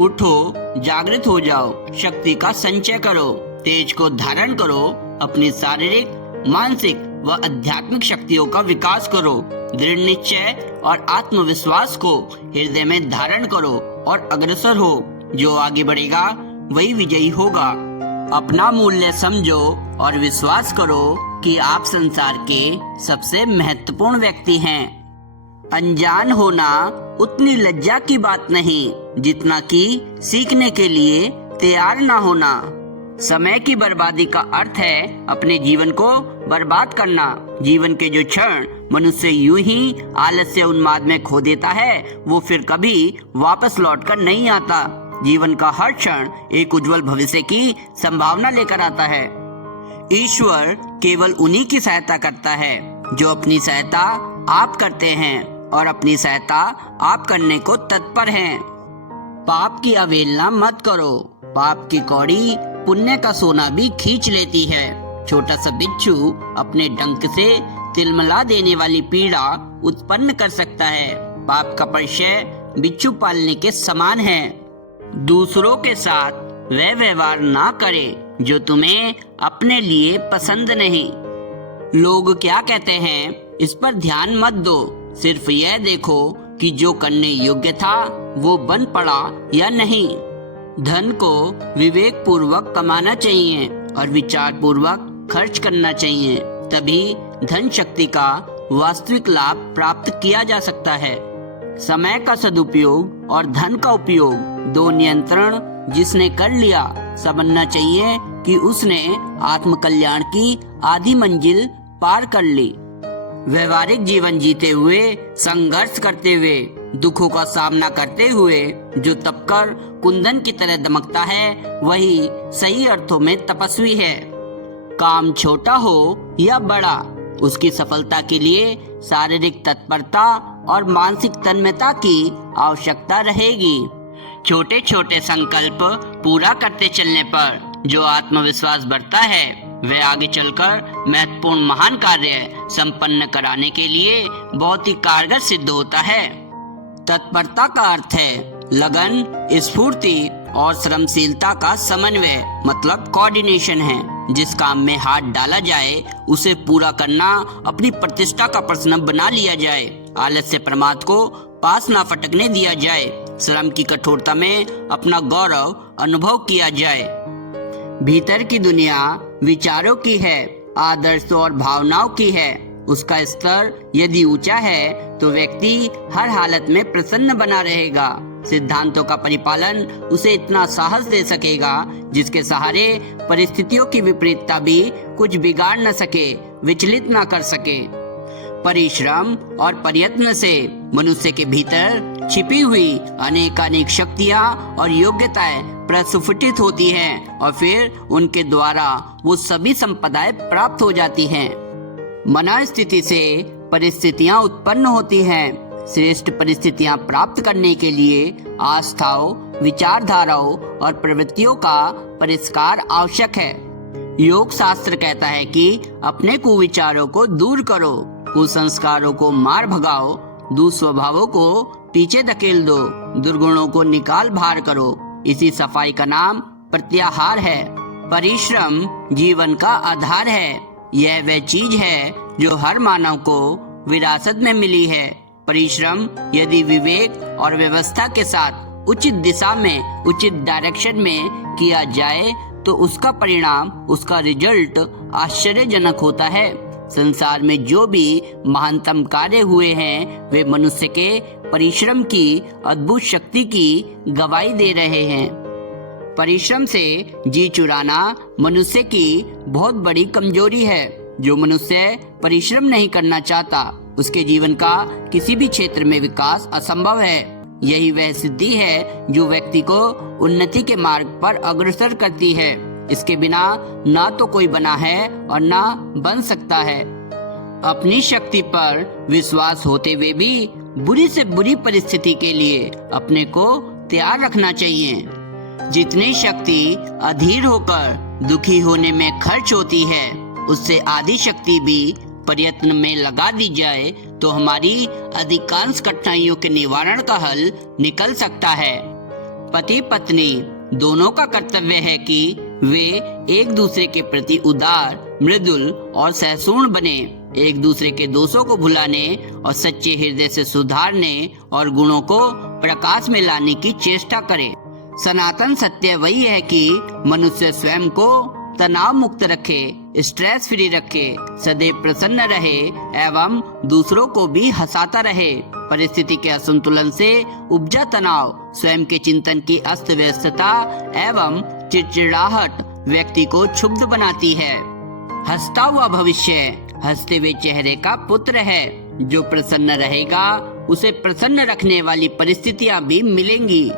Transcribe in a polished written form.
उठो, जागृत हो जाओ, शक्ति का संचय करो, तेज को धारण करो, अपनी शारीरिक, मानसिक व आध्यात्मिक शक्तियों का विकास करो, दृढ़ निश्चय और आत्मविश्वास को हृदय में धारण करो और अग्रसर हो। जो आगे बढ़ेगा वही विजयी होगा। अपना मूल्य समझो और विश्वास करो कि आप संसार के सबसे महत्वपूर्ण व्यक्ति हैं। अनजान होना उतनी लज्जा की बात नहीं जितना कि सीखने के लिए तैयार ना होना। समय की बर्बादी का अर्थ है अपने जीवन को बर्बाद करना। जीवन के जो क्षण मनुष्य यूं ही आलस्य उन्माद में खो देता है, वो फिर कभी वापस लौटकर नहीं आता। जीवन का हर क्षण एक उज्जवल भविष्य की संभावना लेकर आता है। ईश्वर केवल उन्हीं की सहायता करता है जो अपनी सहायता आप करते हैं और अपनी सहायता आप करने को तत्पर हैं। पाप की अवहेलना मत करो। पाप की कौड़ी पुण्य का सोना भी खींच लेती है। छोटा सा बिच्छू अपने डंक से तिलमिला देने वाली पीड़ा उत्पन्न कर सकता है। पाप का परिचय बिच्छू पालने के समान है। दूसरों के साथ वह व्यवहार ना करें जो तुम्हें अपने लिए पसंद नहीं। लोग क्या कहते हैं इस पर ध्यान मत दो। सिर्फ यह देखो कि जो करने योग्य था वो बन पड़ा या नहीं। धन को विवेक पूर्वक कमाना चाहिए और विचार पूर्वक खर्च करना चाहिए, तभी धन शक्ति का वास्तविक लाभ प्राप्त किया जा सकता है। समय का सदुपयोग और धन का उपयोग दो नियंत्रण जिसने कर लिया, समझना चाहिए कि उसने आत्म कल्याण की आधी मंजिल पार कर ली। व्यवहारिक जीवन जीते हुए, संघर्ष करते हुए, दुखों का सामना करते हुए जो तपकर कुंदन की तरह दमकता है, वही सही अर्थों में तपस्वी है। काम छोटा हो या बड़ा, उसकी सफलता के लिए शारीरिक तत्परता और मानसिक तन्मयता की आवश्यकता रहेगी। छोटे छोटे संकल्प पूरा करते चलने पर जो आत्मविश्वास बढ़ता है, वह आगे चलकर महत्वपूर्ण महान कार्य संपन्न कराने के लिए बहुत ही कारगर सिद्ध होता है। तत्परता का अर्थ है लगन, स्फूर्ति और श्रमशीलता का समन्वय, मतलब कोऑर्डिनेशन है। जिस काम में हाथ डाला जाए उसे पूरा करना अपनी प्रतिष्ठा का प्रश्न बना लिया जाए। आलस्य प्रमाद को पास ना फटकने दिया जाए। श्रम की कठोरता में अपना गौरव अनुभव किया जाए। भीतर की दुनिया विचारों की है, आदर्शों और भावनाओं की है। उसका स्तर यदि ऊंचा है तो व्यक्ति हर हालत में प्रसन्न बना रहेगा। सिद्धांतों का परिपालन उसे इतना साहस दे सकेगा जिसके सहारे परिस्थितियों की विपरीतता भी कुछ बिगाड़ न सके, विचलित न कर सके। परिश्रम और प्रयत्न से मनुष्य के भीतर छिपी हुई अनेकानेक शक्तियां और योग्यताएं प्रस्फुटित होती हैं और फिर उनके द्वारा वो सभी संपदाएं प्राप्त हो जाती हैं। मनोस्थिति से परिस्थितियां उत्पन्न होती हैं। श्रेष्ठ परिस्थितियां प्राप्त करने के लिए आस्थाओं, विचारधाराओं और प्रवृत्तियों का परिष्कार आवश्यक है। योग शास्त्र कहता है कि अपने कुविचारों को दूर करो, कुसंस्कारों को मार भगाओ, दुस्वभावों को पीछे धकेल दो, दुर्गुणों को निकाल बाहर करो। इसी सफाई का नाम प्रत्याहार है। परिश्रम जीवन का आधार है। यह वह चीज है जो हर मानव को विरासत में मिली है। परिश्रम यदि विवेक और व्यवस्था के साथ उचित दिशा में, उचित डायरेक्शन में किया जाए तो उसका परिणाम, उसका रिजल्ट आश्चर्यजनक होता है। संसार में जो भी महानतम कार्य हुए हैं वे मनुष्य के परिश्रम की अद्भुत शक्ति की गवाही दे रहे हैं। परिश्रम से जी चुराना मनुष्य की बहुत बड़ी कमजोरी है। जो मनुष्य परिश्रम नहीं करना चाहता उसके जीवन का किसी भी क्षेत्र में विकास असंभव है। यही वह सिद्धि है जो व्यक्ति को उन्नति के मार्ग पर अग्रसर करती है। इसके बिना ना तो कोई बना है और ना बन सकता है। अपनी शक्ति पर विश्वास होते हुए भी बुरी से बुरी परिस्थिति के लिए अपने को तैयार रखना चाहिए। जितनी शक्ति अधीर होकर दुखी होने में खर्च होती है, उससे आधी शक्ति भी प्रयत्न में लगा दी जाए तो हमारी अधिकांश कठिनाइयों के निवारण का हल निकल सकता है। पति पत्नी दोनों का कर्तव्य है कि वे एक दूसरे के प्रति उदार, मृदुल और सहिष्णु बने, एक दूसरे के दोषों को भुलाने और सच्चे हृदय से सुधारने और गुणों को प्रकाश में लाने की चेष्टा करें। सनातन सत्य वही है कि मनुष्य स्वयं को तनाव मुक्त रखे, स्ट्रेस फ्री रखे, सदैव प्रसन्न रहे एवं दूसरों को भी हंसाता रहे। परिस्थिति के असंतुलन से उपजा तनाव, स्वयं के चिंतन की अस्त व्यस्तता एवं चिड़चिड़ाहट व्यक्ति को क्षुब्ध बनाती है। हंसता हुआ भविष्य हंसते हुए चेहरे का पुत्र है। जो प्रसन्न रहेगा उसे प्रसन्न रखने वाली परिस्थितियां भी मिलेंगी।